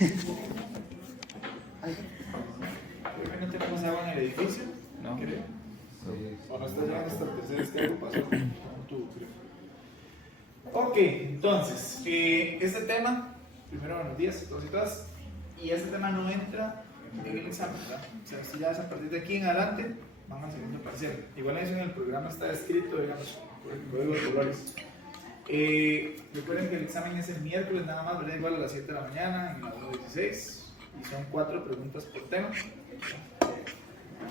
Creo que no tenemos agua en el edificio. No. Creo. Sí. O no está llegando hasta el tercer este algo pasó con un tubo, creo. Ok, entonces, este tema, primero buenos días a todos y todas, y este tema no entra en el examen, ¿verdad? O sea, esto ya es a partir de aquí en adelante, vamos al segundo parcial. Igual eso en el programa está escrito, digamos, por el código de colores. Recuerden que el examen es el miércoles nada más, ¿verdad? Igual a las 7 de la mañana, en la 1.16, y son 4 preguntas por tema.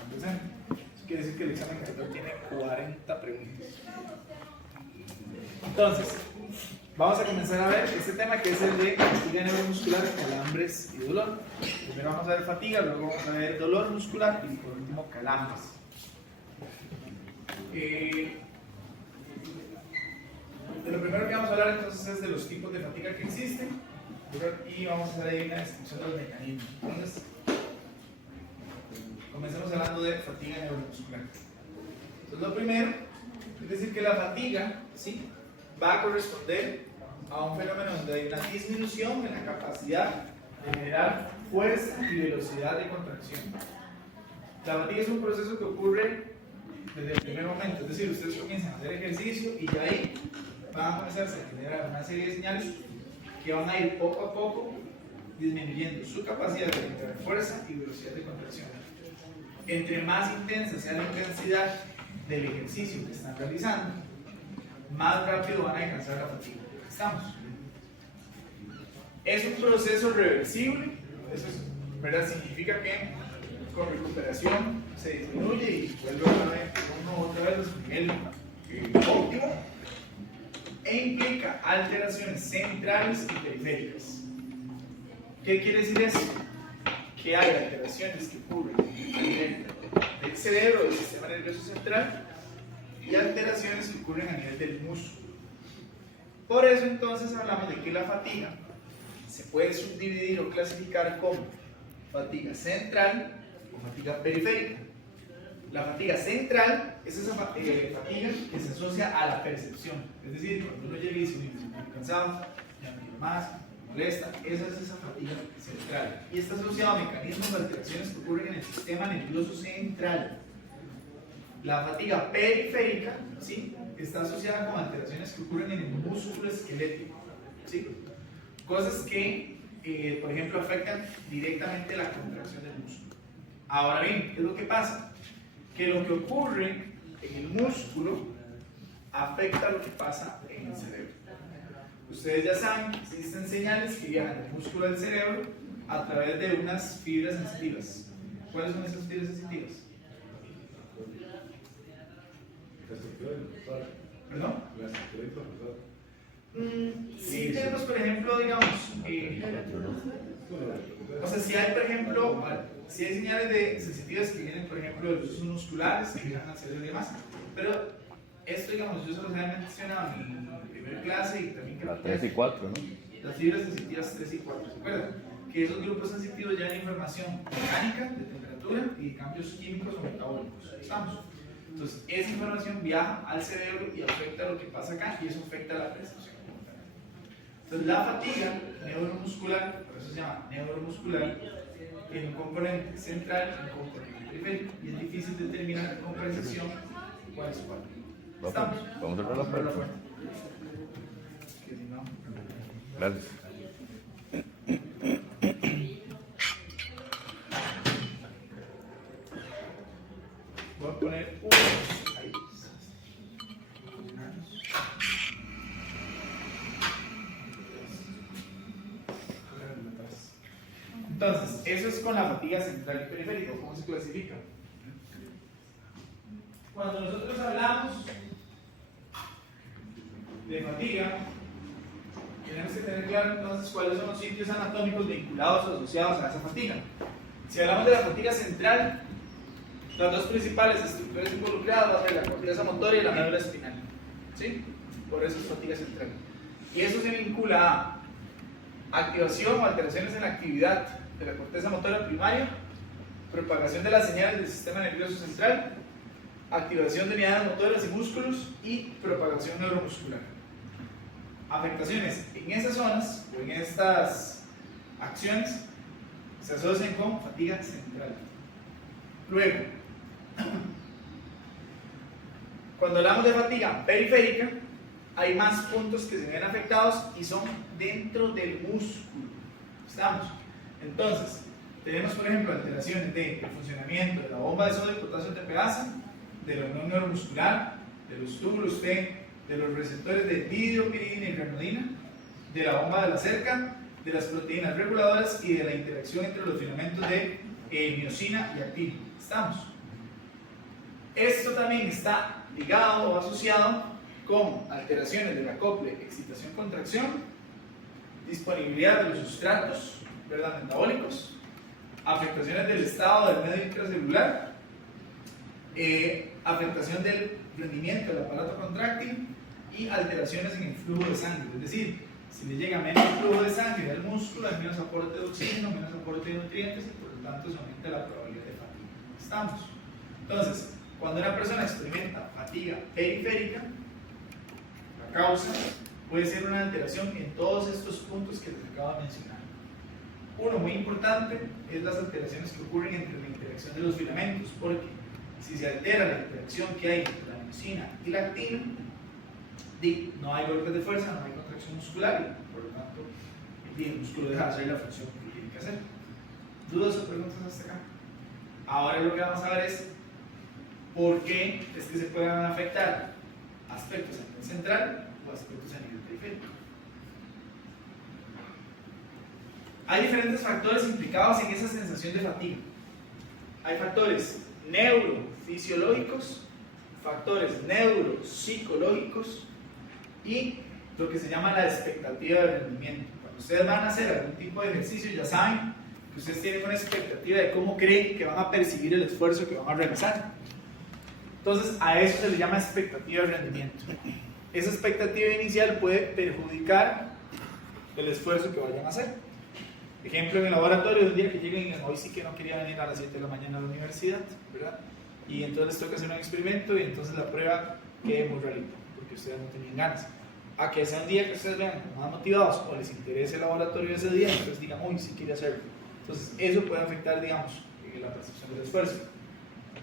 Entonces, eso quiere decir que el examen en total tiene 40 preguntas. Entonces, vamos a comenzar a ver este tema que es el de fatiga neuromuscular, calambres y dolor. Primero vamos a ver fatiga, luego vamos a ver dolor muscular y por último calambres. De lo primero que vamos a hablar entonces es de los tipos de fatiga que existen y vamos a hacer ahí una descripción de los mecanismos. Entonces, comencemos hablando de fatiga neuromuscular. Entonces, lo primero es decir que la fatiga, ¿sí?, va a corresponder a un fenómeno donde hay una disminución en la capacidad de generar fuerza y velocidad de contracción. La fatiga es un proceso que ocurre desde el primer momento, es decir, ustedes comienzan a hacer ejercicio y ya ahí van a comenzar a generar una serie de señales que van a ir poco a poco disminuyendo su capacidad de generar fuerza y velocidad de contracción. Entre más intensa sea la intensidad del ejercicio que están realizando, más rápido van a alcanzar la fatiga. ¿Estamos? Es un proceso reversible, eso es, ¿verdad? Significa que con recuperación se disminuye y vuelve otra vez a su nivel óptimo e implica alteraciones centrales y periféricas. ¿Qué quiere decir eso? Que hay alteraciones que ocurren a nivel del cerebro, del sistema nervioso central, y alteraciones que ocurren a nivel del músculo. Por eso entonces hablamos de que la fatiga se puede subdividir o clasificar como fatiga central o fatiga periférica. La fatiga central es esa fatiga que se asocia a la percepción, es decir, cuando uno llega y dice, estoy cansado, ya no quiero más, me molesta, esa es esa fatiga central y está asociada a mecanismos de alteraciones que ocurren en el sistema nervioso central. La fatiga periférica, ¿sí?, está asociada con alteraciones que ocurren en el músculo esquelético, ¿sí?, cosas que, por ejemplo, afectan directamente la contracción del músculo. Ahora bien, ¿qué es lo que pasa? Que lo que ocurre en el músculo afecta lo que pasa en el cerebro. Ustedes ya saben que existen señales que viajan del músculo al cerebro a través de unas fibras sensitivas. ¿Cuáles son esas fibras sensitivas? ¿Perdón? Sí, tenemos, por ejemplo, digamos, o sea, si hay, por ejemplo, si hay señales de sensitivas que vienen, por ejemplo, de los usos musculares, que vienen al cerebro y demás, pero esto, digamos, yo se los había mencionado en la primera clase y también creo que 3 y 4, ¿no? las fibras sensitivas 3 y 4, ¿se acuerdan? Que esos grupos sensitivos llevan información mecánica, de temperatura y de cambios químicos o metabólicos. ¿Estamos? Entonces, esa información viaja al cerebro y afecta lo que pasa acá y eso afecta la percepción. Entonces, la fatiga neuromuscular, por eso se llama neuromuscular, tiene un componente central y un componente periférico y es difícil determinar con precisión cuál es cuál. ¿Estamos? Vamos a cerrar la puerta. Que si no... Gracias. Voy a poner ahí. Entonces, eso es con la fatiga central y periférica. ¿Cómo se clasifica? Cuando nosotros hablamos de fatiga, tenemos que tener claro entonces cuáles son los sitios anatómicos vinculados o asociados a esa fatiga. Si hablamos de la fatiga central, las dos principales estructuras involucradas van a ser la corteza motora y la médula espinal. ¿Sí? Por eso es fatiga central. Y eso se vincula a activación o alteraciones en la actividad de la corteza motora primaria, propagación de las señales del sistema nervioso central, activación de unidades motoras y músculos y propagación neuromuscular. Afectaciones en esas zonas o en estas acciones se asocian con fatiga central. Luego, cuando hablamos de fatiga periférica, hay más puntos que se ven afectados y son dentro del músculo. ¿Estamos? Entonces, tenemos por ejemplo alteraciones del funcionamiento de la bomba de sodio y potasio TPasa, de la unión neuromuscular, de los túbulos T, de los receptores de didiopiridina y ranodina, de la bomba de la cerca, de las proteínas reguladoras y de la interacción entre los filamentos de miosina y actina. ¿Estamos? Esto también está ligado o asociado con alteraciones del acople, excitación, contracción, disponibilidad de los sustratos, ¿verdad?, metabólicos, afectaciones del estado del medio intracelular, afectación del rendimiento del aparato contráctil y alteraciones en el flujo de sangre. Es decir, si le llega menos flujo de sangre al músculo, hay menos aporte de oxígeno, menos aporte de nutrientes y por lo tanto se aumenta la probabilidad de fatiga. ¿Estamos? Entonces, cuando una persona experimenta fatiga periférica, la causa puede ser una alteración en todos estos puntos que les acabo de mencionar. Uno muy importante es las alteraciones que ocurren entre la interacción de los filamentos, porque si se altera la interacción que hay entre la miosina y la actina, no hay golpes de fuerza, no hay contracción muscular y por lo tanto el músculo deja de hacer la función que tiene que hacer. ¿Dudas o preguntas hasta acá? Ahora lo que vamos a ver es por qué es que se pueden afectar aspectos a nivel central o aspectos a nivel periférico. Hay diferentes factores implicados en esa sensación de fatiga. Hay factores neurofisiológicos, factores neuropsicológicos y lo que se llama la expectativa de rendimiento. Cuando ustedes van a hacer algún tipo de ejercicio, ya saben que ustedes tienen una expectativa de cómo creen que van a percibir el esfuerzo que van a realizar. Entonces, a eso se le llama expectativa de rendimiento. Esa expectativa inicial puede perjudicar el esfuerzo que vayan a hacer. Ejemplo, en el laboratorio, un día que lleguen y digan, hoy sí que no quería venir a las 7 de la mañana a la universidad, ¿verdad? Y entonces les toca hacer un experimento y entonces la prueba quede muy realita, porque ustedes no tenían ganas. A que sea un día que ustedes vean más motivados o les interese el laboratorio ese día, entonces digan, uy, sí quería hacerlo. Entonces, eso puede afectar, digamos, la percepción del esfuerzo.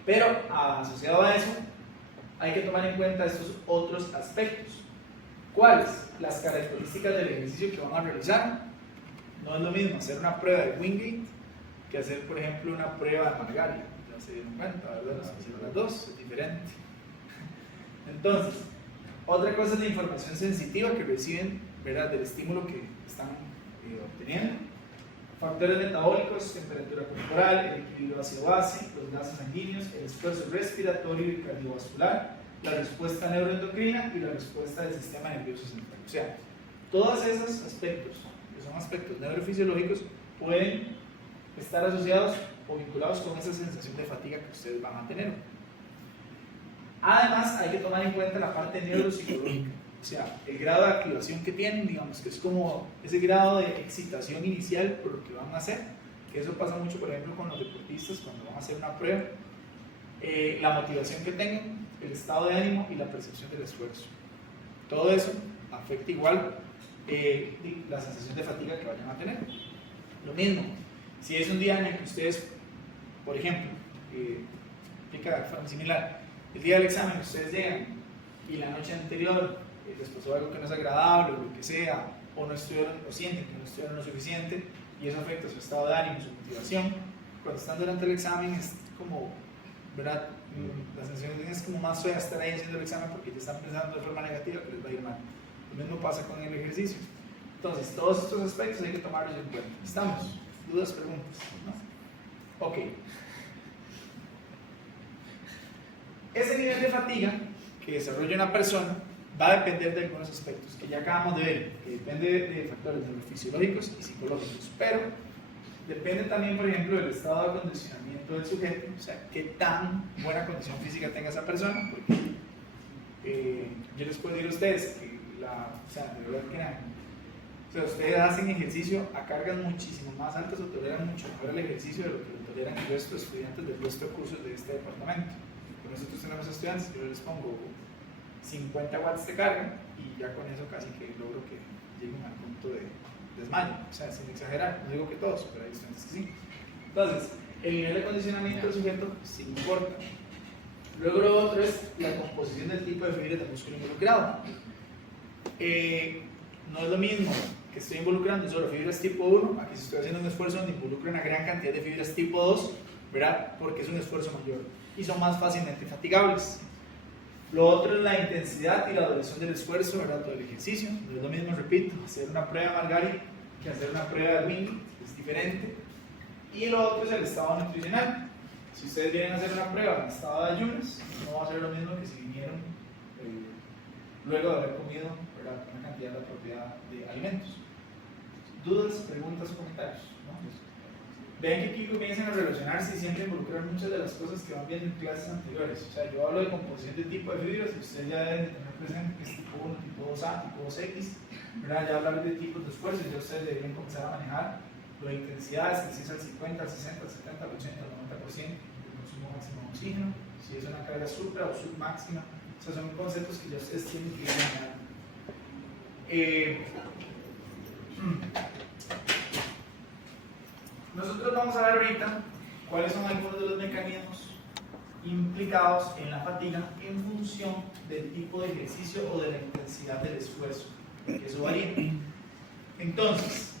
Pero, asociado a eso, hay que tomar en cuenta estos otros aspectos. ¿Cuáles? Las características del ejercicio que van a realizar. No es lo mismo hacer una prueba de Wingate que hacer, por ejemplo, una prueba de Margaria. Ya se dieron cuenta, ¿verdad? Las dos, es diferente. Entonces, otra cosa es la información sensitiva que reciben, ¿verdad?, del estímulo que están obteniendo. Factores metabólicos, temperatura corporal, el equilibrio ácido-base, los gases sanguíneos, el esfuerzo respiratorio y cardiovascular, la respuesta neuroendocrina y la respuesta del sistema nervioso central. O sea, todos esos aspectos, que son aspectos neurofisiológicos, pueden estar asociados o vinculados con esa sensación de fatiga que ustedes van a tener. Además, hay que tomar en cuenta la parte neuropsicológica, o sea, el grado de activación que tienen, digamos que es como ese grado de excitación inicial por lo que van a hacer, que eso pasa mucho, por ejemplo, con los deportistas cuando van a hacer una prueba, la motivación que tengan, el estado de ánimo y la percepción del esfuerzo. Todo eso afecta igual la sensación de fatiga que vayan a tener. Lo mismo, si es un día en el que ustedes, por ejemplo, explica de forma similar, el día del examen ustedes llegan y la noche anterior les pasó algo que no es agradable o lo que sea, o no estudiaron, o sienten que no estudiaron lo suficiente y eso afecta su estado de ánimo, su motivación. Cuando están durante el examen es como, ¿verdad?, la sensación es como más fea estar ahí haciendo el examen porque ya están pensando de forma negativa que les va a ir mal. Lo mismo pasa con el ejercicio. Entonces, todos estos aspectos hay que tomarlos en cuenta. ¿Estamos? ¿Dudas, preguntas? ¿No? Ok. Ese nivel de fatiga que desarrolla una persona va a depender de algunos aspectos que ya acabamos de ver, que depende de factores neurofisiológicos y psicológicos, pero depende también, por ejemplo, del estado de acondicionamiento del sujeto, o sea, qué tan buena condición física tenga esa persona, porque yo les puedo decir a ustedes que de verdad que ustedes hacen ejercicio a cargas muchísimo más altas o toleran mucho mejor el ejercicio de lo que lo toleran el resto de estudiantes del resto de cursos de este departamento. Nosotros tenemos estudiantes, yo les pongo 50 watts de carga y ya con eso casi que logro que lleguen al punto de desmayo, o sea, sin exagerar, no digo que todos, pero hay estudiantes que sí. Entonces, el nivel de condicionamiento del sujeto sí importa. Luego lo otro es la composición del tipo de fibras del músculo involucrado. No es lo mismo que estoy involucrando solo fibras tipo 1, aquí estoy haciendo un esfuerzo donde involucro una gran cantidad de fibras tipo 2, ¿verdad? Porque es un esfuerzo mayor y son más fácilmente fatigables. Lo otro es la intensidad y la duración del esfuerzo, ¿verdad? Todo el ejercicio. No es lo mismo, repito, hacer una prueba de Margari que hacer una prueba de Wingate, es diferente. Y lo otro es el estado nutricional. Si ustedes vienen a hacer una prueba en estado de ayunas, no va a ser lo mismo que si vinieron luego de haber comido, ¿verdad?, una cantidad apropiada de alimentos. ¿Dudas, preguntas, comentarios? ¿No? Vean que aquí comienzan a relacionarse y siempre involucrar muchas de las cosas que van viendo en clases anteriores. O sea, yo hablo de composición de tipo de fibras y ustedes ya deben de tener presente que es tipo 1, tipo 2A, tipo 2X, ¿verdad? Ya hablar de tipos de esfuerzos, ya ustedes deberían comenzar a manejar lo de intensidades, que si es al 50, al 60, al 70, al 80, al 90% del consumo máximo de oxígeno, si es una carga supra o submáxima. O sea, son conceptos que ya ustedes tienen que ir manejando. Nosotros vamos a ver ahorita cuáles son algunos de los mecanismos implicados en la fatiga en función del tipo de ejercicio o de la intensidad del esfuerzo. Eso varía. Entonces,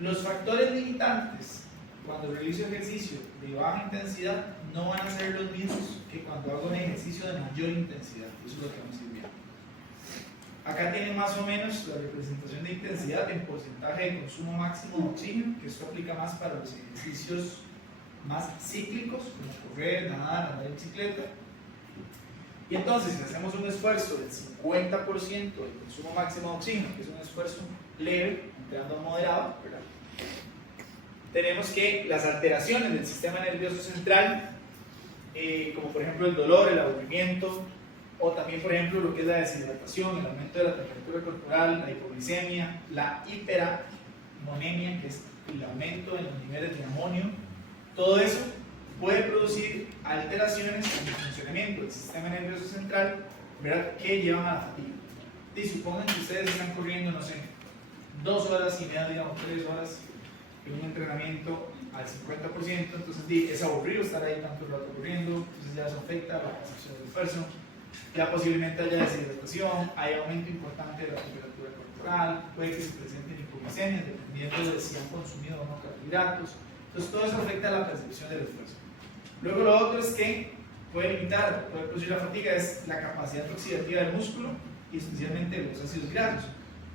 los factores limitantes cuando realizo ejercicio de baja intensidad no van a ser los mismos que cuando hago un ejercicio de mayor intensidad. Eso es lo que vamos a ir viendo. Acá tienen más o menos la representación de intensidad en porcentaje de consumo máximo de oxígeno, que esto aplica más para los ejercicios más cíclicos, como correr, nadar, andar en bicicleta. Y entonces, si hacemos un esfuerzo del 50% del consumo máximo de oxígeno, que es un esfuerzo leve, entrando a moderado, ¿verdad?, tenemos que las alteraciones del sistema nervioso central, como por ejemplo el dolor, el aburrimiento, o también por ejemplo lo que es la deshidratación, el aumento de la temperatura corporal, la hipoglicemia, la hiperamonemia, que es el aumento en los niveles de amonio, todo eso puede producir alteraciones en el funcionamiento del sistema nervioso central, ¿verdad?, que llevan a la fatiga. Y supongan que ustedes están corriendo, no sé, 2 horas y media, digamos 3 horas en un entrenamiento al 50%, entonces es aburrido estar ahí tanto rato corriendo, entonces ya eso afecta la percepción del esfuerzo, ya posiblemente haya deshidratación, hay aumento importante de la temperatura corporal, puede que se presenten hipoglicemias dependiendo de si han consumido o no carbohidratos, entonces todo eso afecta la percepción del esfuerzo. Luego lo otro es que puede limitar, puede producir la fatiga, es la capacidad oxidativa del músculo y especialmente los ácidos grasos.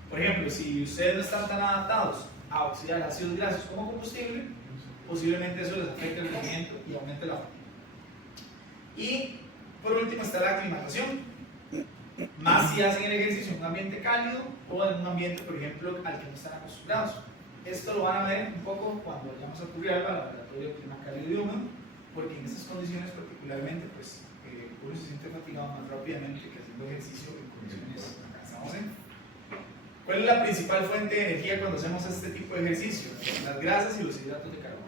Por ejemplo, si ustedes no están tan adaptados a oxidar ácidos grasos como combustible, posiblemente eso les afecte el rendimiento y aumente la fatiga. Y por último está la aclimatación, más si hacen el ejercicio en un ambiente cálido o en un ambiente, por ejemplo, al que no están acostumbrados. Esto lo van a ver un poco cuando vayamos a Turrialba, al laboratorio de clima cálido y húmedo, porque en esas condiciones particularmente, pues, uno se siente fatigado más rápidamente que haciendo ejercicio en condiciones acá estamos en. ¿Cuál es la principal fuente de energía cuando hacemos este tipo de ejercicio? Las grasas y los hidratos de carbono.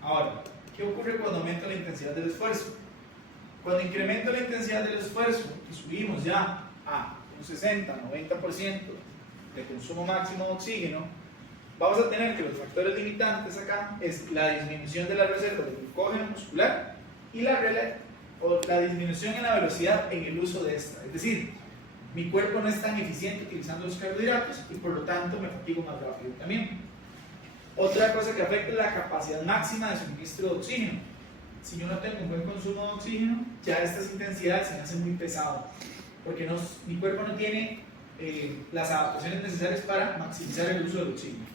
Ahora, ¿qué ocurre cuando aumento la intensidad del esfuerzo? Cuando incremento la intensidad del esfuerzo y subimos ya a un 60-90% de consumo máximo de oxígeno, vamos a tener que los factores limitantes acá es la disminución de la reserva de glucógeno muscular y la disminución en la velocidad en el uso de esta. Es decir, mi cuerpo no es tan eficiente utilizando los carbohidratos y por lo tanto me fatigo más rápido también. Otra cosa que afecta es la capacidad máxima de suministro de oxígeno. Si yo no tengo un buen consumo de oxígeno, ya estas intensidades se me hacen muy pesadas, porque mi cuerpo no tiene las adaptaciones necesarias para maximizar el uso del oxígeno.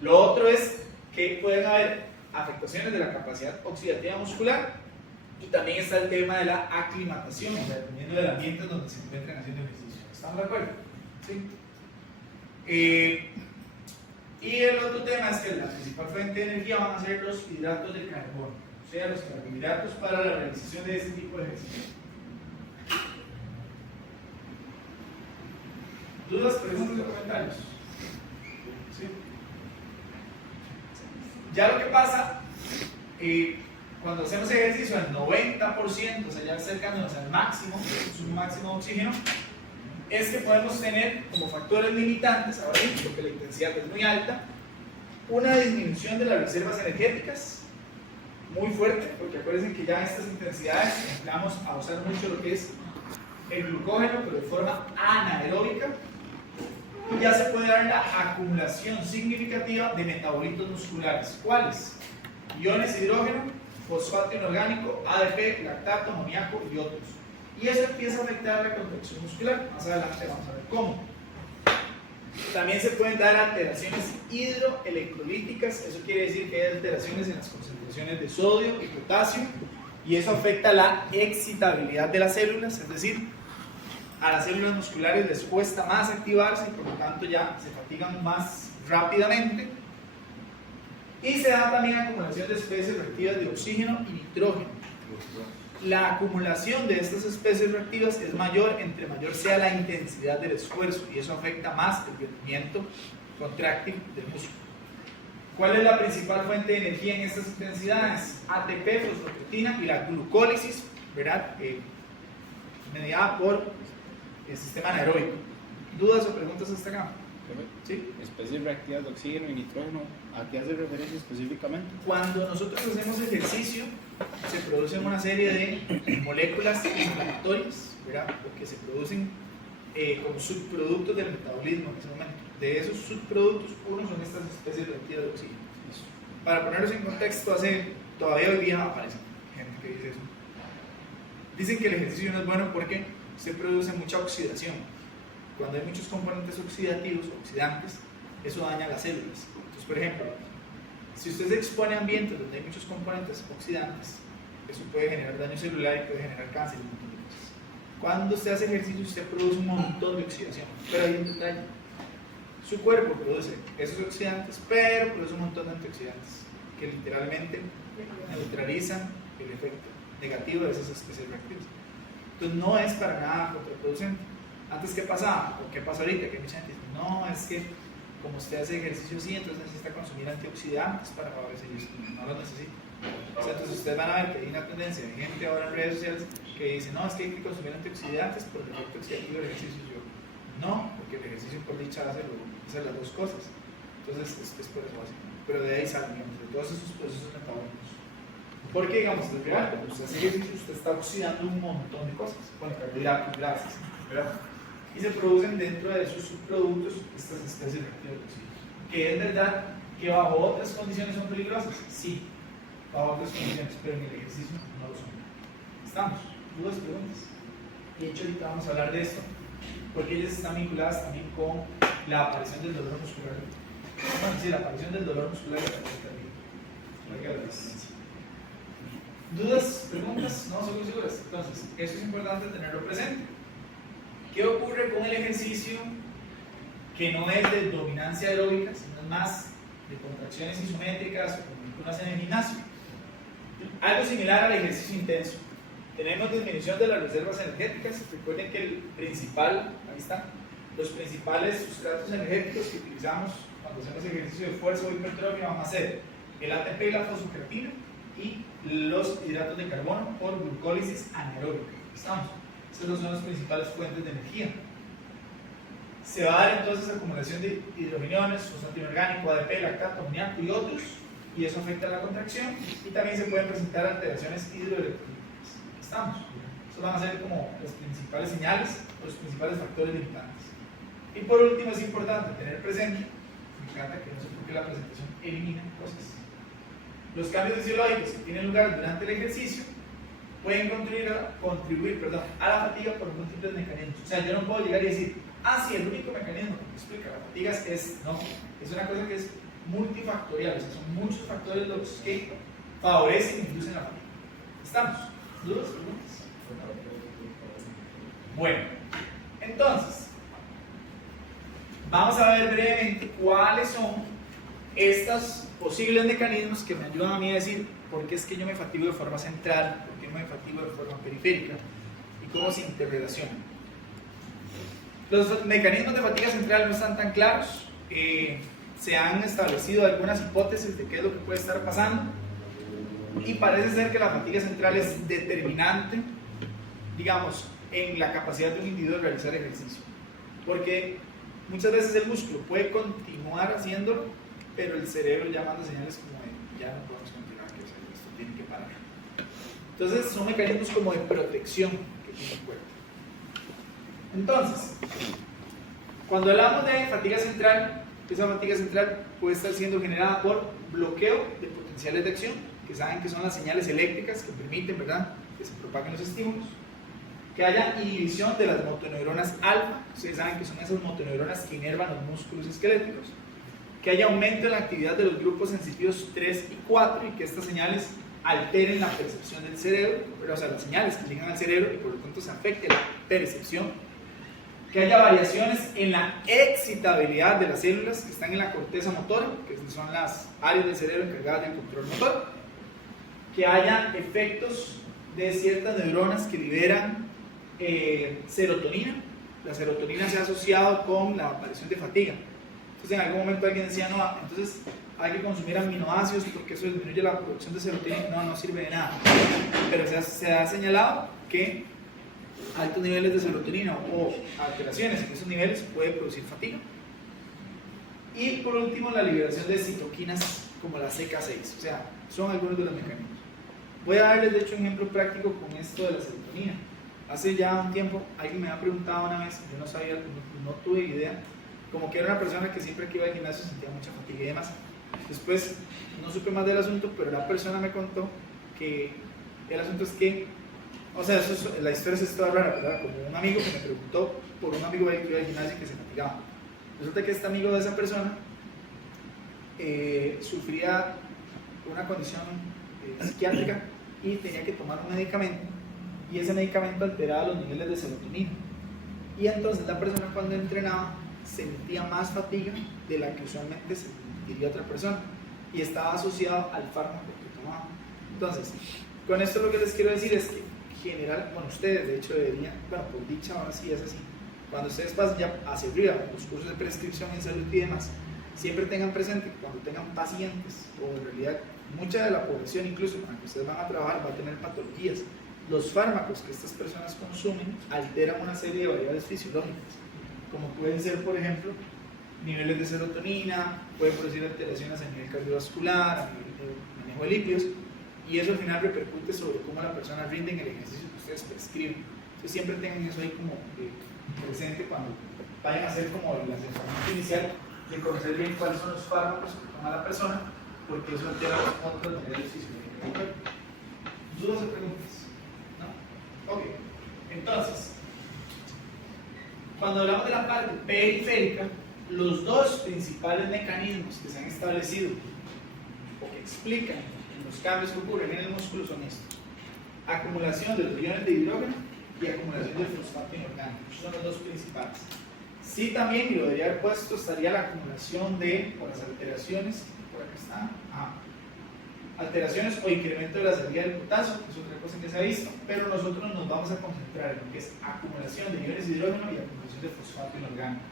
Lo otro es que pueden haber afectaciones de la capacidad oxidativa muscular y también está el tema de la aclimatación, o sea, dependiendo del ambiente donde se encuentran haciendo ejercicio. ¿Estamos de acuerdo? ¿Sí? Y el otro tema es que la principal fuente de energía van a ser los hidratos de carbono, o sea, los carbohidratos para la realización de este tipo de ejercicio. ¿Dudas, preguntas o comentarios? ¿Sí? Ya lo que pasa, cuando hacemos ejercicio al 90%, o sea, ya acercándonos al máximo, el consumo máximo de oxígeno, es que podemos tener como factores limitantes, ahora mismo, porque la intensidad es muy alta, una disminución de las reservas energéticas muy fuerte, porque acuérdense que ya en estas intensidades vamos a usar mucho lo que es el glucógeno, pero de forma anaeróbica, y ya se puede dar la acumulación significativa de metabolitos musculares. ¿Cuáles? Iones de hidrógeno, fosfato inorgánico, ADP, lactato, amoníaco y otros. Y eso empieza a afectar la contracción muscular. Más adelante vamos a ver cómo. También se pueden dar alteraciones hidroelectrolíticas, eso quiere decir que hay alteraciones en las concentraciones de sodio y potasio, y eso afecta la excitabilidad de las células, es decir, a las células musculares les cuesta más activarse y por lo tanto ya se fatigan más rápidamente. Y se da también acumulación de especies reactivas de oxígeno y nitrógeno. La acumulación de estas especies reactivas es mayor entre mayor sea la intensidad del esfuerzo, y eso afecta más el rendimiento contráctil del músculo. ¿Cuál es la principal fuente de energía en estas intensidades? ATP, fosfoproteína y la glucólisis, ¿verdad? Mediada por el sistema anaeróbico. ¿Dudas o preguntas hasta acá? ¿Sí? Especies reactivas de oxígeno y nitrógeno, ¿a qué hace referencia específicamente? Cuando nosotros hacemos ejercicio, se producen una serie de moléculas inflamatorias, ¿verdad? Porque se producen como subproductos del metabolismo en ese momento. De esos subproductos, uno son estas especies reactivas de oxígeno. Para ponerlos en contexto, todavía hoy día aparecen gente que dice eso. Dicen que el ejercicio no es bueno porque se produce mucha oxidación. Cuando hay muchos componentes oxidativos o oxidantes, eso daña las células. Entonces, por ejemplo, si usted se expone a ambientes donde hay muchos componentes oxidantes, eso puede generar daño celular y puede generar cáncer y un montón de cosas. Cuando usted hace ejercicio, usted produce un montón de oxidación, pero hay un detalle. Su cuerpo produce esos oxidantes, pero produce un montón de antioxidantes que literalmente neutralizan el efecto negativo de esas especies reactivas. Entonces no es para nada contraproducente. Antes, ¿qué pasaba? ¿O qué pasa ahorita? Que mucha gente dice, no, es que como usted hace ejercicio así, entonces necesita consumir antioxidantes para favorecer eso. No los necesita. O sea, entonces ustedes van a ver que hay una tendencia de gente ahora en redes sociales que dice, no, es que hay que consumir antioxidantes por el efecto oxidativo del ejercicio. Yo, no, porque el ejercicio por dicha hace las dos cosas. Entonces es por eso así. Pero de ahí salen, digamos, de todos esos procesos metabólicos. Porque, digamos, al final, cuando usted hace ejercicio, usted está oxidando un montón de cosas. Bueno, carbohidratos, grasas, ¿verdad? Y se producen dentro de sus subproductos estas especies reactivas de oxígeno. ¿Que es verdad que bajo otras condiciones son peligrosas? Sí, bajo otras condiciones, pero en el ejercicio no lo son. ¿Estamos? ¿Dudas, preguntas? Y de hecho ahorita vamos a hablar de esto, porque ellas están vinculadas también con la aparición del dolor muscular. Bueno, sí, la aparición del dolor muscular y la resistencia. ¿Dudas, preguntas? No, son muy seguras. Entonces, eso es importante tenerlo presente. ¿Qué ocurre con el ejercicio que no es de dominancia aeróbica, sino más de contracciones isométricas o como uno hace en el gimnasio? Algo similar al ejercicio intenso. Tenemos disminución de las reservas energéticas. Recuerden que los principales sustratos energéticos que utilizamos cuando hacemos ejercicio de fuerza o hipertrofia van a ser el ATP y la fosfocreatina y los hidratos de carbono por glucólisis anaeróbica. ¿Estamos? Estas son las principales fuentes de energía. Se va a dar entonces acumulación de hidrogeniones, fosfato inorgánico, ADP, lactato, amoníaco y otros, y eso afecta la contracción, y también se pueden presentar alteraciones hidroelectrolíticas. ¿Estamos? Estos van a ser como las principales señales, los principales factores limitantes. Y por último es importante tener presente, me encanta que no sé por qué la presentación elimina cosas. Los cambios fisiológicos que tienen lugar durante el ejercicio pueden contribuir a la fatiga por múltiples mecanismos. O sea, yo no puedo llegar y decir, sí, el único mecanismo que me explica la fatiga es una cosa que es multifactorial, o sea, son muchos factores los que favorecen e inducen la fatiga. ¿Estamos? ¿Dudas? ¿Preguntas? Bueno, entonces, vamos a ver brevemente cuáles son estos posibles mecanismos que me ayudan a mí a decir por qué es que yo me fatigo de forma central, por qué me fatigo de forma periférica y cómo se interrelacionan. Los mecanismos de fatiga central no están tan claros. Se han establecido algunas hipótesis de qué es lo que puede estar pasando y parece ser que la fatiga central es determinante, digamos, en la capacidad de un individuo de realizar ejercicio. porque muchas veces el músculo puede continuar haciéndolo, pero el cerebro ya manda señales como de ya no podemos continuar, que esto tiene que parar. Entonces son mecanismos como de protección que tiene el cuerpo. Entonces, cuando hablamos de fatiga central, esa fatiga central puede estar siendo generada por bloqueo de potenciales de acción, que saben que son las señales eléctricas que permiten, ¿verdad?, que se propaguen los estímulos. Que haya inhibición de las motoneuronas alfa, ustedes saben que son esas motoneuronas que inervan los músculos esqueléticos. Que haya aumento en la actividad de los grupos sensitivos 3 y 4 y que estas señales alteren la percepción del cerebro, o sea, las señales que llegan al cerebro y por lo tanto se afecte la percepción. Que haya variaciones en la excitabilidad de las células que están en la corteza motora, que son las áreas del cerebro encargadas del control motor. Que haya efectos de ciertas neuronas que liberan serotonina. La serotonina se ha asociado con la aparición de fatiga. Entonces en algún momento alguien decía, no, entonces hay que consumir aminoácidos porque eso disminuye la producción de serotonina. No, no sirve de nada. Pero se ha señalado que altos niveles de serotonina o alteraciones en esos niveles puede producir fatiga. Y por último, la liberación de citoquinas como la CK6. O sea, son algunos de los mecanismos. Voy a darles de hecho un ejemplo práctico con esto de la serotonina. Hace ya un tiempo alguien me había preguntado una vez, yo no sabía, no tuve idea, como que era una persona que siempre que iba al gimnasio sentía mucha fatiga y demás. Después no supe más del asunto, pero la persona me contó que el asunto es que, o sea, la historia es toda rara, ¿verdad? Como un amigo que me preguntó por un amigo que iba al gimnasio y que se fatigaba. Resulta que este amigo de esa persona sufría una condición psiquiátrica y tenía que tomar un medicamento y ese medicamento alteraba los niveles de serotonina y entonces la persona cuando entrenaba sentía más fatiga de la que usualmente sentiría otra persona y estaba asociado al fármaco que tomaba. Entonces, con esto lo que les quiero decir es que general, bueno, ustedes de hecho deberían, bueno, por dicha ahora sí es así, cuando ustedes pasen ya hacia arriba los cursos de prescripción en salud y demás, siempre tengan presente que cuando tengan pacientes o en realidad mucha de la población incluso con la que ustedes van a trabajar va a tener patologías. Los fármacos que estas personas consumen alteran una serie de variables fisiológicas, como pueden ser, por ejemplo, niveles de serotonina, pueden producir alteraciones a nivel cardiovascular, a nivel de manejo de lípidos, y eso al final repercute sobre cómo la persona rinde en el ejercicio que ustedes prescriben. Entonces siempre tengan eso ahí como presente cuando vayan a hacer como el asesoramiento inicial de conocer bien cuáles son los fármacos que toma la persona, porque eso altera otros niveles fisiológicos. ¿Dudas o preguntas? ¿No? Ok, entonces, cuando hablamos de la parte periférica, los dos principales mecanismos que se han establecido o que explican los cambios que ocurren en el músculo son estos: acumulación de los iones de hidrógeno y acumulación del fosfato inorgánico. Esos son los dos principales. Sí, también, y lo debería haber puesto, estaría la acumulación de, o las alteraciones, por aquí está, alteraciones o incremento de la salida del potasio, que es otra cosa que se ha visto, pero nosotros nos vamos a concentrar en lo que es acumulación de iones de hidrógeno y acumulación de fosfato inorgánico.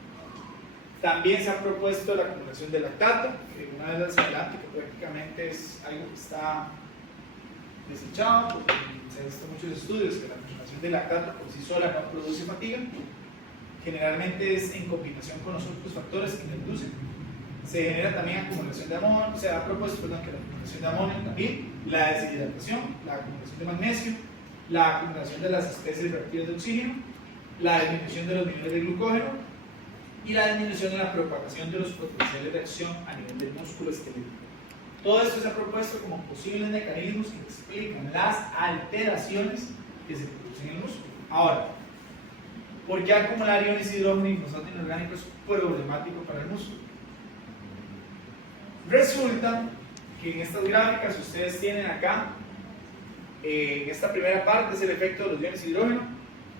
También se ha propuesto la acumulación de lactato, que una vez adelante, que prácticamente es algo que está desechado, porque se han visto muchos estudios que la acumulación de lactato por sí sola no produce fatiga. Generalmente es en combinación con los otros factores que la inducen. Se genera también acumulación de amonio, se ha propuesto, que la acumulación de amonio también, la deshidratación, la acumulación de magnesio, la acumulación de las especies reactivas de oxígeno, la disminución de los niveles de glucógeno y la disminución de la propagación de los potenciales de acción a nivel del músculo esquelético. Todo esto se ha propuesto como posibles mecanismos que explican las alteraciones que se producen en el músculo. Ahora, ¿por qué acumular iones de hidrógeno y fosfato inorgánico es problemático para el músculo? Resulta que en estas gráficas ustedes tienen acá, en esta primera parte es el efecto de los iones de hidrógeno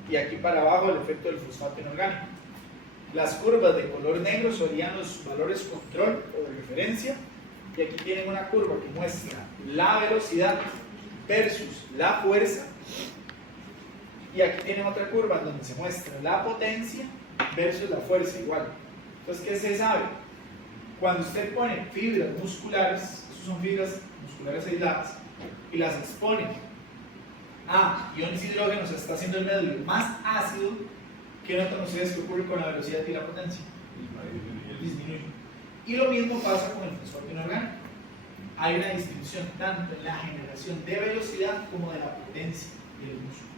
y aquí para abajo el efecto del fosfato inorgánico. Las curvas de color negro serían los valores control o de referencia y aquí tienen una curva que muestra la velocidad versus la fuerza y aquí tienen otra curva donde se muestra la potencia versus la fuerza igual. Entonces, ¿qué se sabe? Cuando usted pone fibras musculares, esas son fibras musculares aisladas, y las expone a iones de hidrógeno, se está haciendo el medio más ácido ¿Qué notan ustedes que ocurre con la velocidad y la potencia? Disminuye. Y lo mismo pasa con el fosfato inorgánico. Hay una disminución tanto en la generación de velocidad como de la potencia del músculo.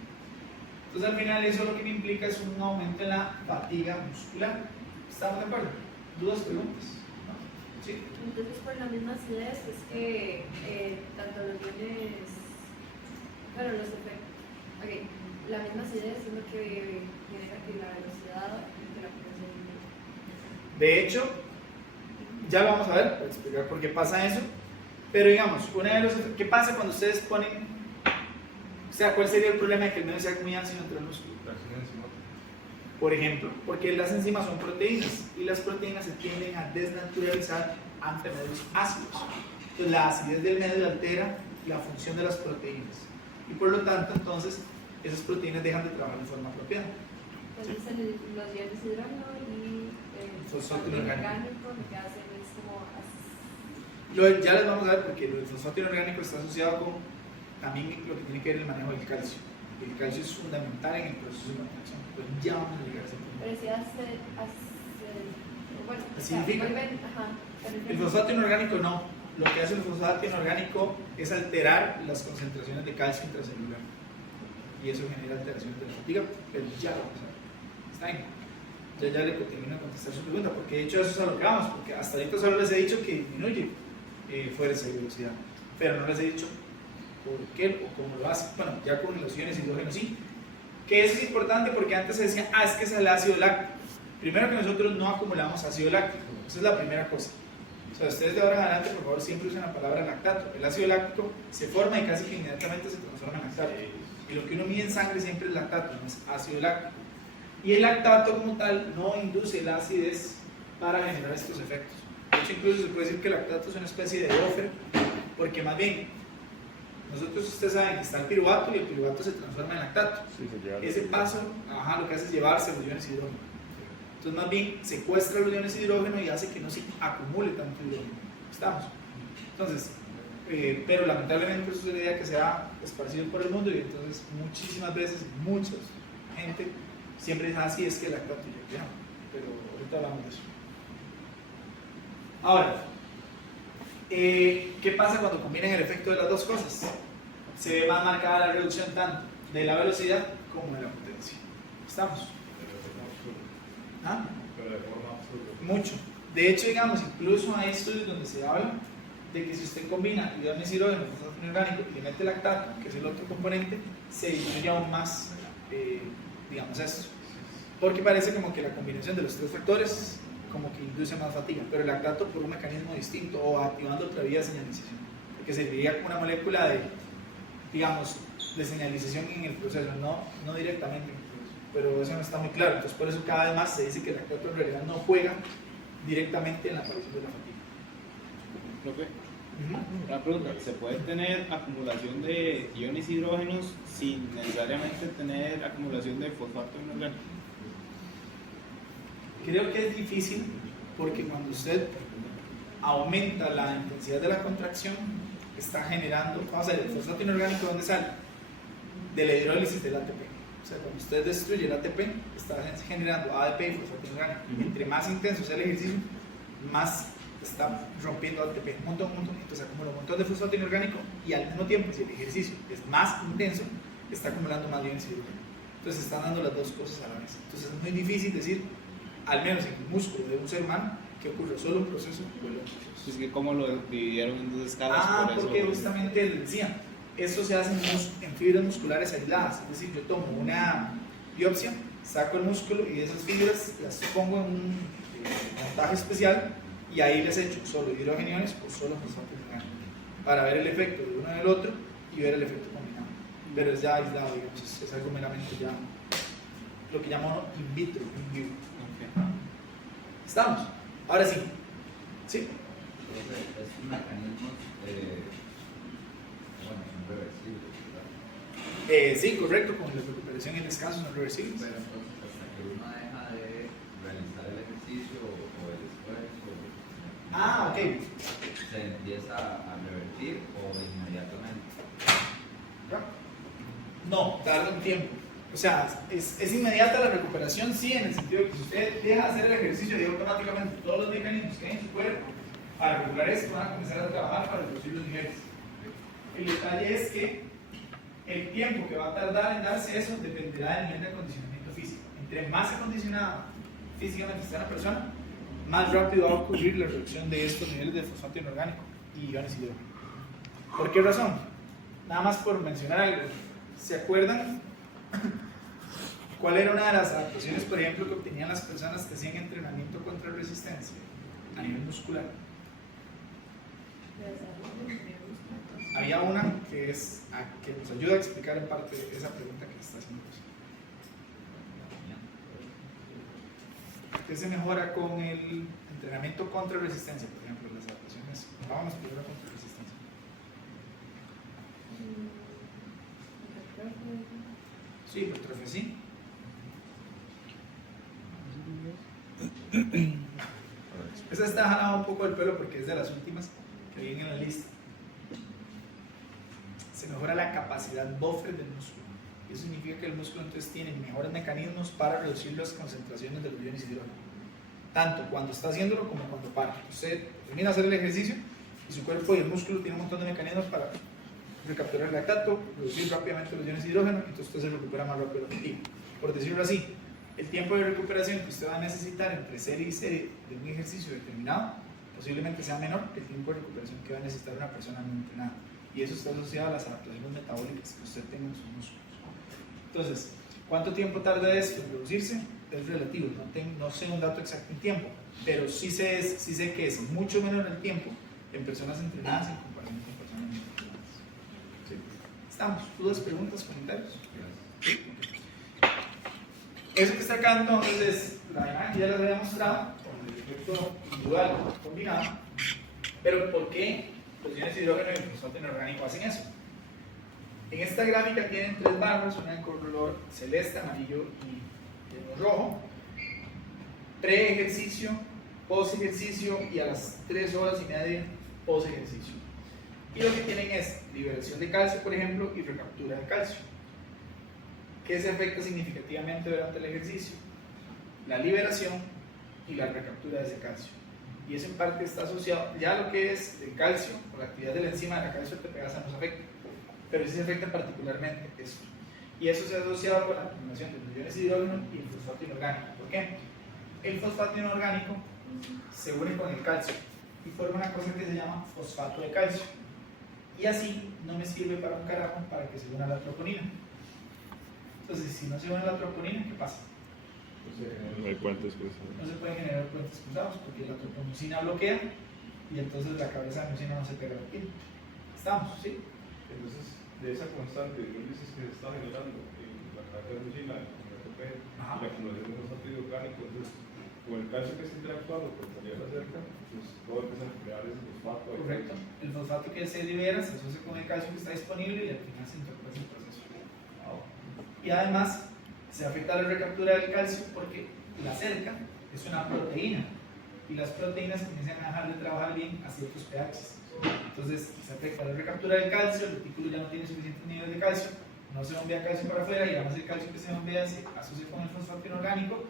Entonces al final eso lo que me implica es un aumento en la fatiga muscular. ¿Estamos de acuerdo? ¿Dudas, preguntas? ¿No? ¿Sí? Entonces, por la misma acidez, es que tanto los iones, bueno, los efectos, okay, la misma acidez es lo que genera que la velocidad y que la potencia disminuya. De hecho, ya lo vamos a ver, para explicar por qué pasa eso. Pero digamos, ¿qué pasa cuando ustedes ponen, o sea, cuál sería el problema de que el medio sea muy ácido entre el músculo? Por ejemplo, porque las enzimas son proteínas y las proteínas se tienden a desnaturalizar ante medios ácidos. Entonces la acidez del medio altera la función de las proteínas y por lo tanto entonces esas proteínas dejan de trabajar de forma apropiada. Entonces los iones hidrógeno y el Fosfato fosfato inorgánico. inorgánico lo que hacen es como Ya les vamos a ver porque el fosfato inorgánico está asociado con también lo que tiene que ver el manejo del calcio. El calcio es fundamental en el proceso de manipulación, pero ya vamos a llegar a ese punto. pero si bueno, ¿Acidifica? ajá, El fosfato inorgánico no. Lo que hace el fosfato inorgánico es alterar las concentraciones de calcio intracelular y eso genera alteraciones de la fatiga, pero ya lo vamos a ver. ¿Está bien? Ya le termino de contestar su pregunta, porque de hecho eso es a lo que vamos, porque hasta ahorita solo les he dicho que disminuye fuerza y velocidad, pero no les he dicho por qué o cómo lo hace. Bueno, ya con los iones hidrógeno sí, que eso es importante porque antes se decía, es que es el ácido láctico. Primero que nosotros no acumulamos ácido láctico, esa es la primera cosa. O sea, ustedes de ahora en adelante, por favor, siempre usen la palabra lactato. El ácido láctico se forma y casi que inmediatamente se transforma en lactato. Y lo que uno mide en sangre siempre es lactato, no es ácido láctico. Y el lactato como tal no induce la acidez para generar estos efectos. De hecho, incluso se puede decir que el lactato es una especie de buffer, porque más bien, ustedes saben que está el piruvato y el piruvato se transforma en lactato. Sí, se lleva. Ese paso, lo que hace es llevarse los iones hidrógeno. Entonces, más bien, secuestra los iones hidrógeno y hace que no se acumule tanto hidrógeno. ¿Estamos? Entonces, pero lamentablemente eso es la idea que se ha esparcido por el mundo y entonces muchísimas veces, mucha gente siempre dice, sí, es que el lactato ya, pero ahorita hablamos de eso. Ahora, ¿qué pasa cuando combinan el efecto de las dos cosas? Se ve más marcada la reducción tanto de la velocidad como de la potencia. ¿Estamos? ¿Ah? Pero de forma absurda. Mucho. De hecho, digamos, incluso hay estudios donde se habla de que si usted combina iones hidrógeno con fosfato inorgánico y le mete lactato, que es el otro componente, se disminuye aún más, digamos, esto. Porque parece como que la combinación de los tres factores como que induce más fatiga, pero el lactato por un mecanismo distinto o activando otra vía de señalización, porque serviría como una molécula de, digamos, de señalización en el proceso, no directamente en el proceso, pero eso no está muy claro. Entonces por eso cada vez más se dice que el lactato en realidad no juega directamente en la aparición de la fatiga. Profe, una pregunta, ¿se puede tener acumulación de iones hidrógenos sin necesariamente tener acumulación de fosfato inorgánico? Creo que es difícil porque cuando usted aumenta la intensidad de la contracción, está generando, vamos a ver, el fosfato inorgánico, ¿dónde sale? De la hidrólisis del ATP. O sea, cuando usted destruye el ATP, está generando ADP y fosfato inorgánico. Entre más intenso sea el ejercicio, más está rompiendo ATP, un montón, entonces acumula un montón de fosfato inorgánico y al mismo tiempo, si el ejercicio es más intenso, está acumulando más iones hidrógeno. Entonces están dando las dos cosas a la vez. Entonces es muy difícil decir, al menos en el músculo de un ser humano, que ocurre solo un proceso o el otro proceso. Es que ¿cómo lo dividieron en dos escalas? Por eso, Porque justamente les decía, esto se hace en fibras musculares aisladas, es decir, yo tomo una biopsia, saco el músculo y esas fibras las pongo en un montaje especial y ahí les echo solo hidrogeniones o solo fosfato inorgánico para ver el efecto de uno del otro y ver el efecto combinado. Pero es ya aislado, digamos, es algo meramente ya lo que llamamos in vitro, in vivo. ¿Estamos? Ahora sí. ¿Sí? Es un mecanismo, bueno, son reversibles, ¿verdad? Sí, correcto, con la recuperación y el descanso son reversibles. Pero entonces, hasta que uno deja de realizar el ejercicio o el esfuerzo, Ok. se empieza a revertir o inmediatamente. No, tarda un tiempo. O sea, es inmediata la recuperación, sí, en el sentido de que si usted deja de hacer el ejercicio y automáticamente todos los mecanismos que hay en su cuerpo para regular esto van a comenzar a trabajar para reducir los niveles. El detalle es que el tiempo que va a tardar en darse eso dependerá del nivel de acondicionamiento físico. Entre más acondicionada físicamente está la persona, más rápido va a ocurrir la reducción de estos niveles de fosfato inorgánico y iones hidrógeno. ¿Por qué razón? Nada más por mencionar algo. ¿Se acuerdan cuál era una de las adaptaciones, por ejemplo, que obtenían las personas que hacían entrenamiento contra resistencia a nivel muscular? Había una que nos ayuda a explicar en parte esa pregunta que está haciendo. ¿Qué se mejora con el entrenamiento contra resistencia? Por ejemplo, las adaptaciones. Vamos primero contra resistencia. Sí, hipertrofia, sí. Esa está jalada un poco del pelo porque es de las últimas que vienen en la lista. Se mejora la capacidad buffer del músculo. Eso significa que el músculo entonces tiene mejores mecanismos para reducir las concentraciones de los iones hidrógeno. Tanto cuando está haciéndolo como cuando para. Usted termina de hacer el ejercicio y su cuerpo y el músculo tienen un montón de mecanismos para recapturar el lactato, reducir rápidamente los iones hidrógeno, entonces usted se recupera más rápido el objetivo. Por decirlo así, el tiempo de recuperación que usted va a necesitar entre serie y serie de un ejercicio determinado posiblemente sea menor que el tiempo de recuperación que va a necesitar una persona no entrenada. Y eso está asociado a las adaptaciones metabólicas que usted tenga en sus músculos. Entonces, ¿cuánto tiempo tarda esto en reducirse? Es relativo, no sé un dato exacto en tiempo, pero sí sé que es mucho menor el tiempo en personas entrenadas en comparación con personas no entrenadas. ¿Sí? ¿Estamos? ¿Dudas, preguntas, comentarios? Eso que está acá entonces es la imagen que ya les había mostrado con el efecto individual combinado, pero ¿por qué los iones hidrógeno y el fosfato inorgánico hacen eso? En esta gráfica tienen tres barras, una en color celeste, amarillo y rojo, pre-ejercicio, post-ejercicio y a las 3 horas y media post-ejercicio. Y lo que tienen es liberación de calcio, por ejemplo, y recaptura de calcio. ¿Qué se afecta significativamente durante el ejercicio? La liberación y la recaptura de ese calcio. Y eso en parte está asociado, ya lo que es el calcio o la actividad de la enzima de la calcio-ATPasa nos afecta, pero sí se afecta particularmente eso. Y eso se ha asociado con la acumulación de los iones hidrógeno y el fosfato inorgánico. ¿Por qué? El fosfato inorgánico se une con el calcio y forma una cosa que se llama fosfato de calcio. Y así no me sirve para un carajo para que se una la troponina. Entonces, si no se une la troponina, ¿qué pasa? No hay puentes cruzados. No se pueden generar puentes cruzados porque la tropomucina bloquea y entonces la cabeza de mucina no se pega al pie. ¿Estamos? ¿Sí? Entonces, de esa constante, ¿no dices que se está generando la carga de mucina, el ATP, y la acumulación de fosfato inorgánico? Entonces, con el calcio que está interactuando con salir a la cerca, pues todo empieza a crear ese fosfato. Correcto. El fosfato que se libera se asocia con el calcio que está disponible y al final se interrumpe el proceso. Y además, se afecta la recaptura del calcio porque la cerca es una proteína y las proteínas comienzan a dejar de trabajar bien a ciertos pHs. Entonces se afecta la recaptura del calcio, el retículo ya no tiene suficiente nivel de calcio, no se bombea calcio para afuera y además el calcio que se bombea se asocia con el fosfato inorgánico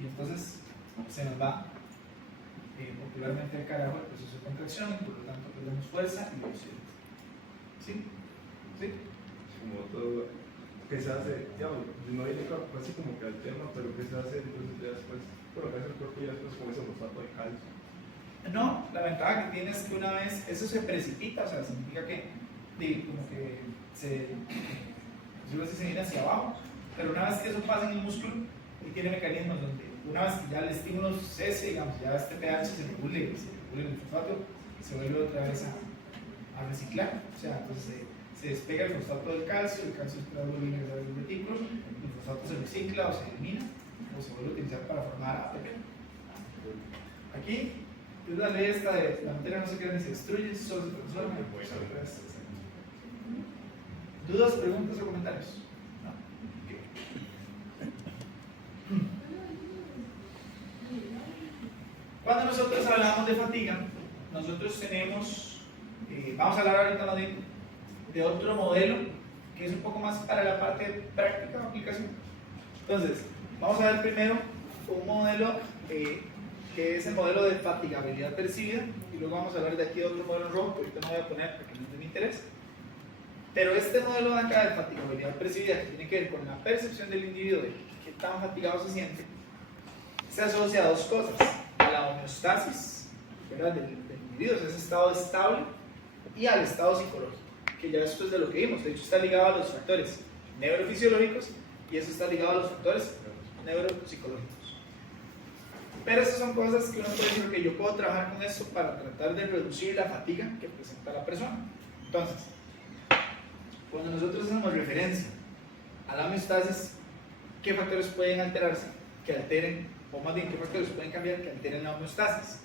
y entonces se nos va popularmente al carajo el proceso de contracción y por lo tanto perdemos fuerza y velocidad. ¿Sí? ¿Sí? Como todo, ¿qué se hace? Digamos, no viene casi como que al tema, pero ¿qué se hace entonces ya después? Bueno, ¿qué hace el cuerpo ya después con ese fosfato de calcio? No, la ventaja que tiene es que una vez eso se precipita, o sea, significa que como que se viene hacia abajo, pero una vez que eso pasa en el músculo, y tiene mecanismos donde una vez que ya el estímulo cese, digamos, ya este pH se regule el fosfato, se vuelve otra vez a reciclar, o sea, entonces se despega el fosfato del calcio, el calcio se vuelve a ingresar en el retículo, el fosfato se recicla o se elimina, o se vuelve a utilizar para formar ATP. Aquí es la ley esta de la materia no se crea ni se destruye, solo se transforma. ¿Dudas, preguntas o comentarios? ¿No? Cuando nosotros hablamos de fatiga, nosotros tenemos, vamos a hablar ahorita más bien de otro modelo que es un poco más para la parte práctica de aplicación. Entonces, vamos a ver primero un modelo que es el modelo de fatigabilidad percibida, y luego vamos a hablar de aquí de otro modelo rojo que ahorita no voy a poner porque no es de mi interés. Pero este modelo de acá de fatigabilidad percibida, que tiene que ver con la percepción del individuo de qué tan fatigado se siente, se asocia a dos cosas: a la homeostasis, ¿verdad?, del individuo, ese estado estable, y al estado psicológico, que ya esto es de lo que vimos. De hecho, está ligado a los factores neurofisiológicos y eso está ligado a los factores neuropsicológicos. Pero esas son cosas que uno puede decir que yo puedo trabajar con eso para tratar de reducir la fatiga que presenta la persona. Entonces, cuando nosotros hacemos referencia a la homeostasis, ¿qué factores pueden alterarse que alteren, o más bien qué factores pueden cambiar que alteren la homeostasis?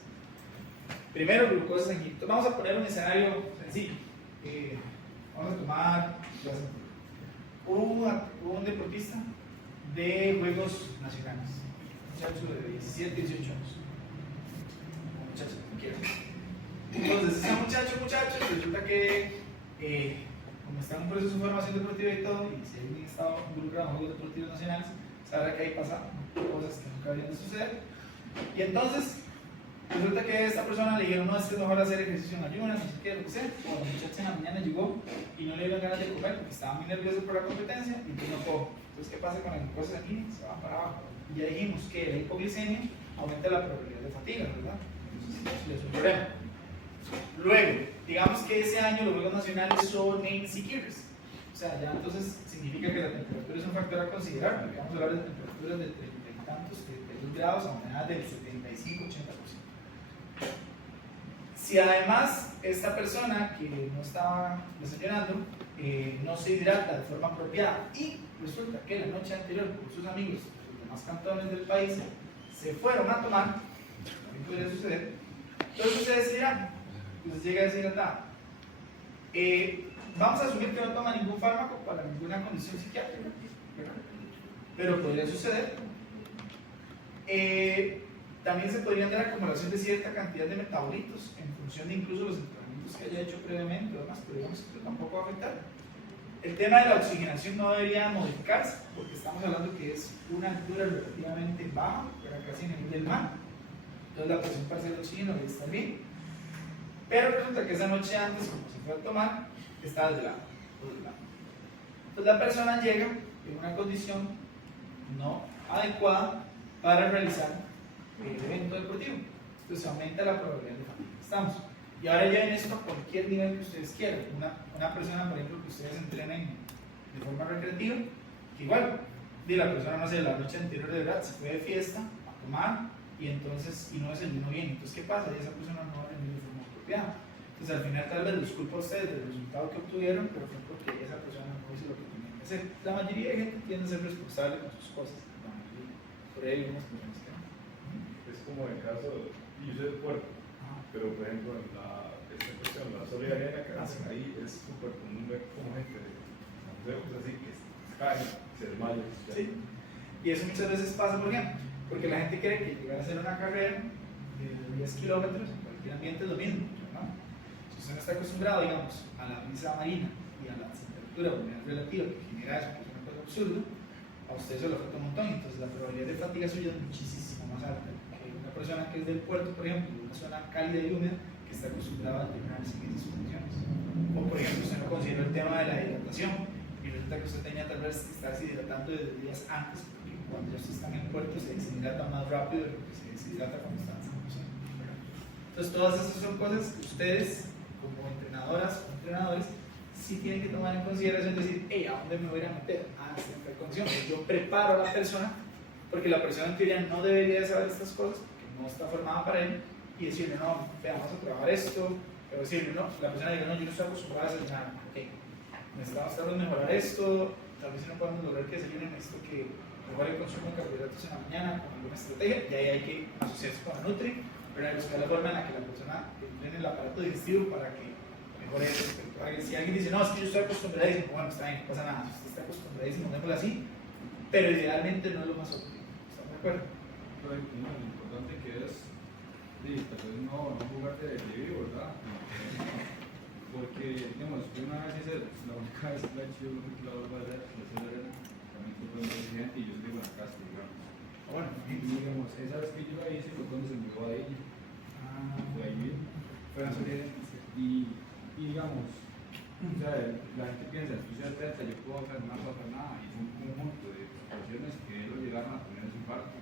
Primero, glucosa sanguínea. Vamos a poner un escenario sencillo. Vamos a tomar un deportista de Juegos Nacionales, un muchacho de 17, 18 años. Un muchacho, como quieran. Entonces, ese muchacho, resulta que como está en un proceso de formación deportiva y todo, y si alguien está involucrado en Juegos Deportivos Nacionales, sabrá que ahí pasan cosas que nunca deberían de suceder. Y entonces, resulta que a esta persona le dijeron: no, es que es mejor hacer ejercicio en ayunas, no sé qué, lo que sea. Cuando el muchacho en la mañana llegó y no le dieron ganas de comer porque estaba muy nervioso por la competencia, y entonces no comió. Entonces, ¿qué pasa con la glucosa sanguínea? Se va para abajo. Y ya dijimos que la hipoglicemia aumenta la probabilidad de fatiga, ¿verdad? Entonces, eso es un problema. Luego, digamos que ese año los Juegos Nacionales son en Siquirres. O sea, ya entonces significa que la temperatura es un factor a considerar, porque vamos a hablar de temperaturas de 30 y tantos, 32 grados a humedadas del 75-80%. Si además esta persona que no estaba desayunando no se hidrata de forma apropiada y resulta que la noche anterior con sus amigos de los demás cantones del país se fueron a tomar, también podría suceder, entonces ustedes dirán, entonces llega deshidratada. Vamos a asumir que no toma ningún fármaco para ninguna condición psiquiátrica, ¿verdad? Pero podría suceder. También se podría dar acumulación de cierta cantidad de metabolitos en función de incluso los entrenamientos que haya hecho previamente o demás, pero digamos que tampoco va a afectar. El tema de la oxigenación no debería modificarse, porque estamos hablando que es una altura relativamente baja, pero casi en el nivel del mar. Entonces la presión parcial de oxígeno debe estar bien. Pero resulta que esa noche antes, como se fue a tomar, está desvelado. Entonces la persona llega en una condición no adecuada para realizar el evento deportivo. Entonces aumenta la probabilidad de fatiga. Estamos. Y ahora ya en esto a cualquier nivel que ustedes quieran. Una persona, por ejemplo, que ustedes entrenen de forma recreativa, que igual, la persona, no sé, la noche anterior de verdad se fue de fiesta a tomar y entonces, y no desayunó bien. Entonces, ¿qué pasa? Y esa persona no va a rendir de forma apropiada. Entonces, al final, tal vez les culpa a ustedes del resultado que obtuvieron, pero fue porque esa persona no hizo lo que tenía que hacer. La mayoría de gente tiende a ser responsable con sus cosas. La mayoría. Por ahí hay algunas personas que no. Es como el caso, y yo soy del puerto, pero por ejemplo, en esta cuestión, la solidaridad que hacen ahí es súper común ver como gente de museos así que se caen, se desmayan. Sí. Y eso muchas veces pasa, ¿por qué? Porque la gente cree que llegar a hacer una carrera de 10 kilómetros en cualquier ambiente es lo mismo, ¿no? Si usted no está acostumbrado, digamos, a la brisa marina y a la temperatura o humedad relativa que genera eso, que es una cosa absurda, a usted eso le afecta un montón. Entonces la probabilidad de fatiga suya es muchísimo más alta que una persona que es del puerto, por ejemplo, de una zona cálida y húmeda, que está acostumbrada a entrenarse en esas condiciones. O por ejemplo, usted no considera el tema de la hidratación y resulta que usted tenía tal vez que estarse hidratando desde días antes, porque cuando ya usted está en el puerto se deshidrata más rápido de lo que se deshidrata cuando está en San José. Entonces todas esas son cosas que ustedes, como entrenadoras o entrenadores, sí tienen que tomar en consideración, decir, hey, ¿a dónde me voy a meter? A esta condición. Yo preparo a la persona, porque la persona en teoría no debería de saber estas cosas, porque no está formada para ello, y decirle, no, vea, vamos a trabajar esto, pero decirle, no, la persona dice, no, yo no estoy acostumbrada a desayunar, ok, necesitamos tal vez mejorar esto, tal vez si no podemos lograr que desayunen esto, que mejore el consumo de carbohidratos en la mañana con alguna estrategia, y ahí hay que asociarse con la Nutri, pero hay que buscar la forma en la que la persona entrene el aparato digestivo para que mejore eso. Si alguien dice, no, es que yo estoy acostumbradísimo, bueno, está bien, no pasa nada, si usted está acostumbradísimo, démoslo así, pero idealmente no es lo más óptimo. ¿Están de acuerdo? Pero lo importante que es, sí, tal vez no jugar de vivo, ¿verdad? porque, digamos, una vez hice, la única vez que la he hecho, yo creo que la vuelvo a hacer, también fue con el presidente y yo estoy con la casa, digamos. Bueno, Y digamos, esa vez que yo la hice fue cuando se mudó a ella, fue ahí mismo. pero no sé. Y digamos, o sea, la gente piensa, tú seas atleta, yo puedo hacer nada, no puedo hacer nada, y fue un conjunto de situaciones que ellos llegaron a poner en su parte.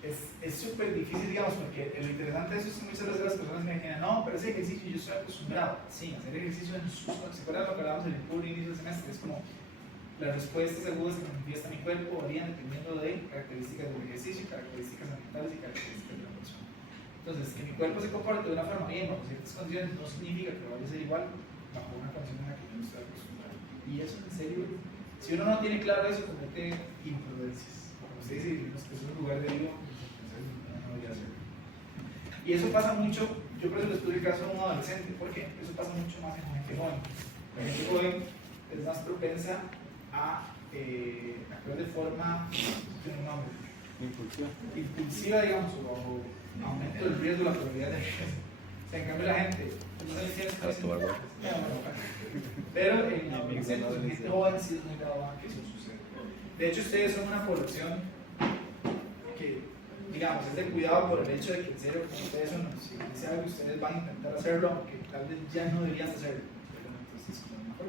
Es súper difícil, digamos, porque lo interesante de eso es que muchas veces las personas me dicen, no, pero ese ejercicio yo estoy acostumbrado. Sí, hacer ejercicio en sus, ¿se acuerdan lo que hablábamos en el puro inicio del semestre? Es como las respuestas agudas que manifiesta mi cuerpo varían dependiendo de características del ejercicio, características ambientales y características de la persona. Entonces, que mi cuerpo se comporte de una forma bien bajo ciertas condiciones no significa que vaya a ser igual bajo una condición en la que yo no estoy acostumbrado. Y eso, en serio, si uno no tiene claro eso, comete imprudencias. Como usted dice, que es un lugar de vivo, no debería hacerlo. Y eso pasa mucho, yo por eso les puse el caso de un adolescente, porque eso pasa mucho más en gente joven. La gente joven es más propensa a actuar de forma, tiene un nombre, impulsiva, digamos, o aumento del riesgo, la probabilidad de riesgo. O sea, en cambio la gente, no sé si pero en adolescentes, en gente joven sí es muy grave que eso suceda. De hecho, ustedes son una población que, digamos, es de cuidado por el hecho de que en serio, como ustedes son, si dice algo, ustedes van a intentar hacerlo, aunque tal vez ya no deberían hacerlo. Pero entonces, como mejor.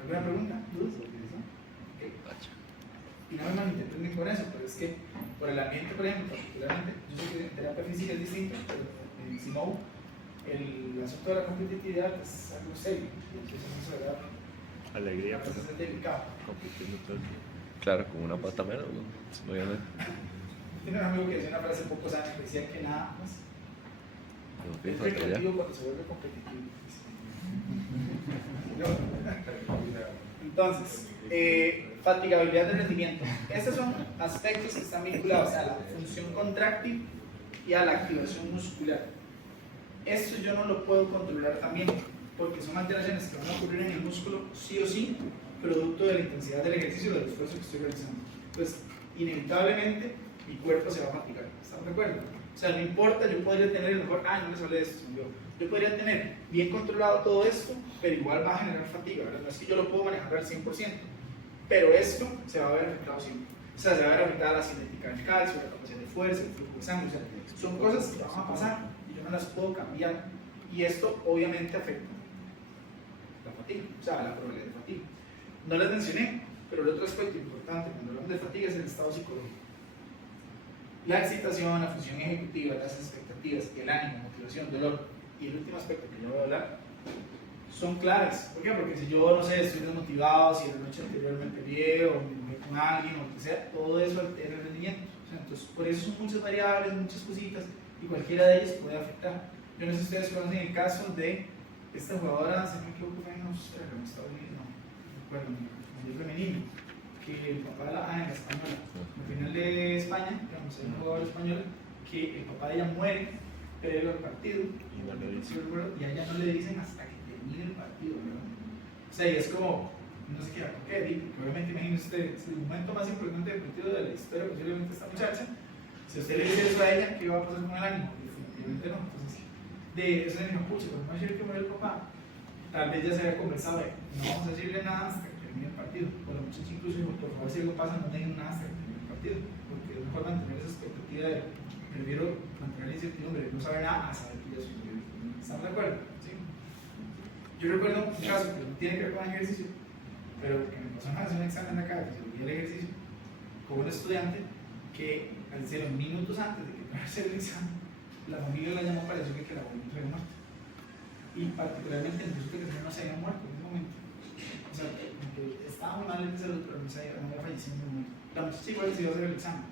¿Alguna pregunta? ¿Dudas? Okay. Y no me malinterpreten con eso, pero es que por el ambiente, por ejemplo, particularmente, yo sé que en terapia física es distinto, pero en Simón, el asunto de la competitividad es algo serio. Y entonces eso se da. Alegría, a veces es delicado. compitiendo todo el tiempo. Claro, con una pata menos, ¿no? Obviamente. Tiene un amigo que decía una frase pocos años que decía que nada más No, es fíjate, ya. recreativo cuando se vuelve competitivo. Entonces, fatigabilidad del rendimiento. Estos son aspectos que están vinculados a la función contráctil y a la activación muscular. Esto yo no lo puedo controlar también, porque son alteraciones que van a ocurrir en el músculo sí o sí, producto de la intensidad del ejercicio o del esfuerzo que estoy realizando. Entonces, inevitablemente, mi cuerpo se va a fatigar. ¿Están de acuerdo? O sea, no importa, yo podría tener el mejor, no les hablé de esto, yo podría tener bien controlado todo esto, pero igual va a generar fatiga, ¿verdad? No es que yo lo puedo manejar al 100%, pero esto se va a ver afectado siempre. O sea, se va a ver afectada la cinética del calcio, la capacidad de fuerza, el flujo de sangre, o sea, son cosas que van a pasar y yo no las puedo cambiar, y esto obviamente afecta la fatiga, o sea, la probabilidad de fatiga. No les mencioné, pero el otro aspecto importante cuando hablamos de fatiga es el estado psicológico. La excitación, la función ejecutiva, las expectativas, el ánimo, motivación, dolor y el último aspecto que yo voy a hablar son claves. ¿Por qué? Porque si yo, no sé, estoy desmotivado, si la noche anterior me peleé o me enojé con alguien o lo que sea, todo eso altera el rendimiento. O sea, entonces, por eso son muchas variables, muchas cositas y cualquiera de ellas puede afectar. Yo no sé si ustedes conocen el caso de esta jugadora, si no me equivoco, fue en Australia, en Estados Unidos, no recuerdo, el femenino, que el papá de en la española, al final de España, digamos, hay un jugador español que el papá de ella muere previo al partido Y no le dicen. y a ella no le dicen hasta que termine el partido, ¿verdad? O sea, y es como, no sé qué, ¿por qué? Porque obviamente imagínense usted, es el momento más importante del partido de la historia posiblemente esta muchacha. Si usted le dice eso a ella, ¿qué va a pasar con el ánimo? Definitivamente no. Entonces, de eso se dijo, pucha, pero no decir que murió el papá. Tal vez ya se había conversado de, no vamos a decirle nada hasta que termine el partido. Pues la muchacha incluso dijo, por favor, si algo pasa, no digan nada hasta que termine el partido, porque es mejor mantener esa expectativa de, prefiero mantener la incertidumbre de no saber nada a saber que ya sucedió. ¿Están de acuerdo? ¿Sí? Yo recuerdo un caso que no tiene que ver con el ejercicio, pero que me pasó una vez un examen acá de fisiología del ejercicio con un estudiante que al decir los minutos antes de que fuera el examen, la familia la llamó para decirle que la abuelita se había muerto. Y particularmente el que el señor no se había muerto en ese momento. O sea, que estaba muy mal de salud, pero no había fallecido en ese momento. La muchacha igual decidió hacer el examen.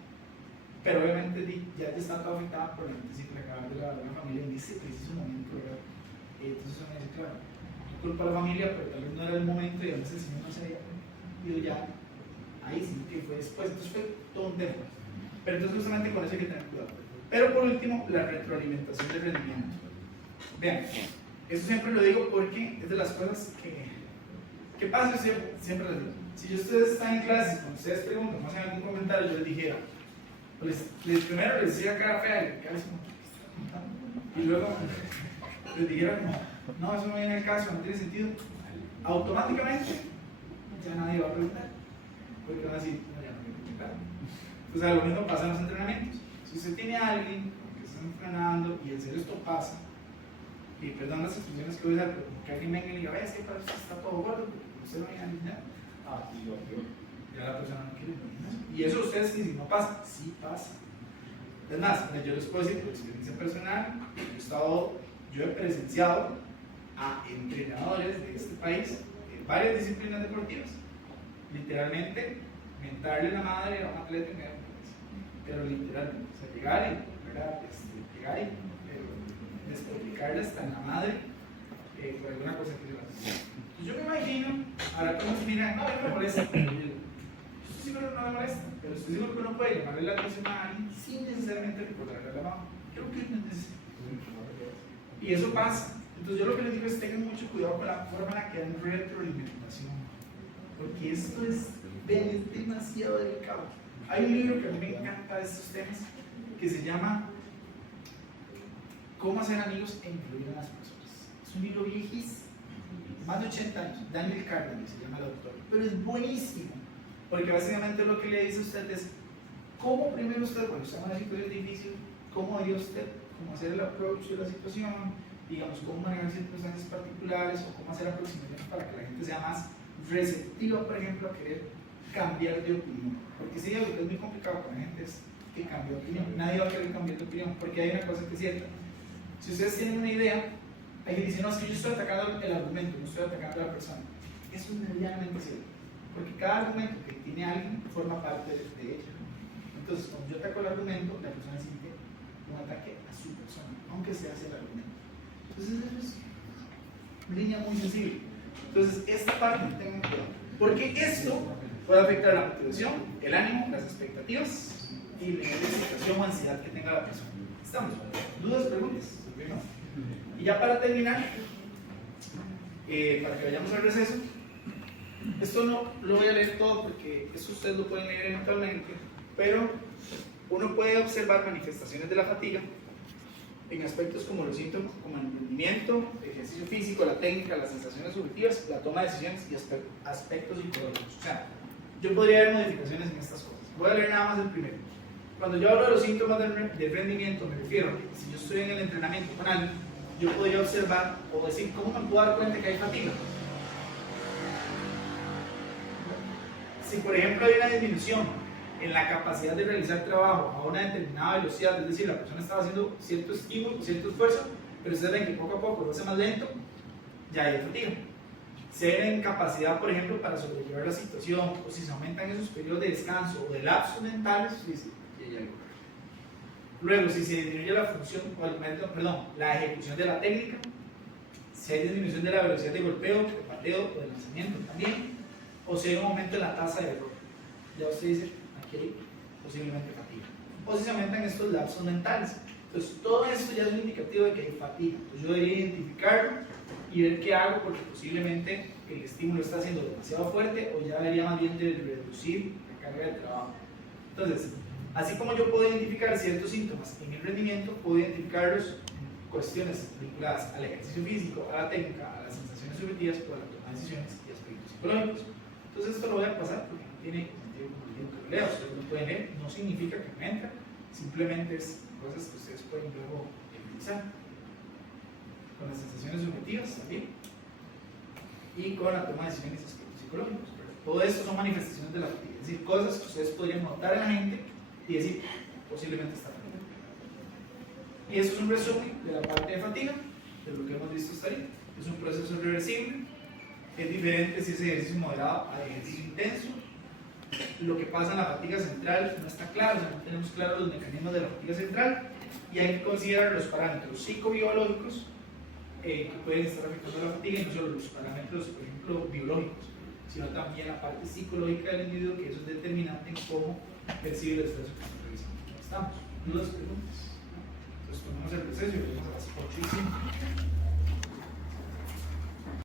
Pero obviamente ya está toda afectada por la noticia que le acaban de dar a la familia en ese preciso momento, ¿verdad? Entonces uno dice, claro, culpa a la familia, pero tal vez no era el momento y a veces el señor no se había ido ya ahí, sino que fue después. Entonces fue todo un tema. Pero entonces justamente con eso hay que tener cuidado. Pero por último, la retroalimentación del rendimiento. Vean, eso siempre lo digo porque es de las cosas que pasa, siempre les digo. Si ustedes están en clase, cuando ustedes preguntan, no hacen algún comentario, yo les dijera, primero les decía cara fea y luego les dijera como, no, eso no viene al caso, no tiene sentido, automáticamente ya nadie va a preguntar, porque van a decir, no, ya no me preguntar. Entonces, lo mismo pasa en los entrenamientos. Si usted tiene a alguien que está entrenando y en serio esto pasa, y perdón las expresiones que voy a usar, pero como que alguien venga y le diga, vea, este para usted está todo gordo, porque usted no viene a alinear, ya la persona no quiere alinear. Y eso ustedes dicen, no pasa, sí pasa. Es más, yo les puedo decir por experiencia personal, yo he presenciado a entrenadores de este país en varias disciplinas deportivas, literalmente mentarle la madre a un atleta en medio, pero literalmente, o sea, llegar y despotricarle hasta en la madre por alguna cosa que se hace. Entonces yo me imagino, ahora todos miran, no, me molesta, yo estoy seguro que no me molesta, pero estoy seguro que uno puede llamarle la atención a alguien sin necesariamente recordarle la mano. Creo que no es necesario. Y eso pasa. Entonces yo lo que les digo es tengan mucho cuidado con la forma en la que dan retroalimentación, porque esto es demasiado delicado. Hay un libro que a mí me encanta de estos temas que se llama Cómo hacer amigos e influir en las personas. Es un libro viejísimo, más de 80 años, Daniel Carnegie se llama el autor, pero es buenísimo, porque básicamente lo que le dice a usted es cómo primero usted, cuando está en una situación difícil, cómo haría usted, cómo hacer el approach de la situación, digamos, cómo manejar circunstancias particulares o cómo hacer aproximaciones para que la gente sea más receptiva, por ejemplo, a querer cambiar de opinión. Porque si algo que es muy complicado con la gente es que cambie de opinión. Nadie va a querer cambiar de opinión, porque hay una cosa que es cierta. Si ustedes tienen una idea, hay que decir, no, es que yo estoy atacando el argumento, no estoy atacando a la persona. Eso es medianamente cierto, porque cada argumento que tiene alguien forma parte de ella. Entonces, cuando yo ataco el argumento, la persona siente un ataque a su persona, aunque sea hacia el argumento. Entonces, eso es una línea muy sensible. Entonces, esta parte tengan cuidado, porque esto puede afectar la motivación, el ánimo, las expectativas y la excitación o ansiedad que tenga la persona. ¿Estamos? ¿Dudas, preguntas? ¿No? Y ya para terminar, para que vayamos al receso, esto no lo voy a leer todo porque eso ustedes lo pueden leer eventualmente, pero uno puede observar manifestaciones de la fatiga en aspectos como los síntomas, como el rendimiento, el ejercicio físico, la técnica, las sensaciones subjetivas, la toma de decisiones y aspectos psicológicos. O sea, yo podría ver modificaciones en estas cosas. Voy a leer nada más el primero. Cuando yo hablo de los síntomas del rendimiento, me refiero a que si yo estoy en el entrenamiento con alguien, yo podría observar o decir, ¿cómo me puedo dar cuenta que hay fatiga? Si por ejemplo hay una disminución en la capacidad de realizar trabajo a una determinada velocidad, es decir, la persona estaba haciendo cierto estímulo, cierto esfuerzo, pero ustedes ven que poco a poco lo hace más lento, ya hay fatiga. Si hay una incapacidad, por ejemplo, para sobrellevar la situación, o si se aumentan esos periodos de descanso o de lapsos mentales, dice, ya hay algo. Luego, si se disminuye la función, la ejecución de la técnica, si hay disminución de la velocidad de golpeo, de pateo o de lanzamiento también, o si hay un aumento en la tasa de error, ya usted dice, aquí hay posiblemente fatiga. O si se aumentan estos lapsos mentales. Entonces, todo esto ya es un indicativo de que hay fatiga. Entonces, yo debería identificarlo y ver qué hago, porque posiblemente el estímulo está siendo demasiado fuerte o ya debería más bien de reducir la carga de trabajo. Entonces, así como yo puedo identificar ciertos síntomas en el rendimiento, puedo identificarlos en cuestiones vinculadas al ejercicio físico, a la técnica, a las sensaciones subjetivas o a la toma de decisiones y aspectos psicológicos. Entonces, esto lo voy a pasar porque no tiene sentido como el que lo leo. Ustedes lo pueden leer, no significa que me entra, simplemente es cosas que ustedes pueden luego utilizar. Con las sensaciones subjetivas también y con la toma de decisiones y aspectos psicológicos. Pero todo esto son manifestaciones de la fatiga, es decir, cosas que ustedes podrían notar en la gente y decir, posiblemente está fatiga. Y eso es un resumen de la parte de fatiga, de lo que hemos visto hasta ahí. Es un proceso reversible, es diferente si es ejercicio moderado a ejercicio intenso. Lo que pasa en la fatiga central no está claro, o sea, no tenemos claros los mecanismos de la fatiga central y hay que considerar los parámetros psicobiológicos que pueden estar afectando la fatiga, y no solo los parámetros, por ejemplo, biológicos, sino también la parte psicológica del individuo, que eso es determinante en cómo percibe el estrés que está realizando. ¿Estamos? ¿Dudas, preguntas? Entonces tomamos el proceso y volvemos a las 8:05.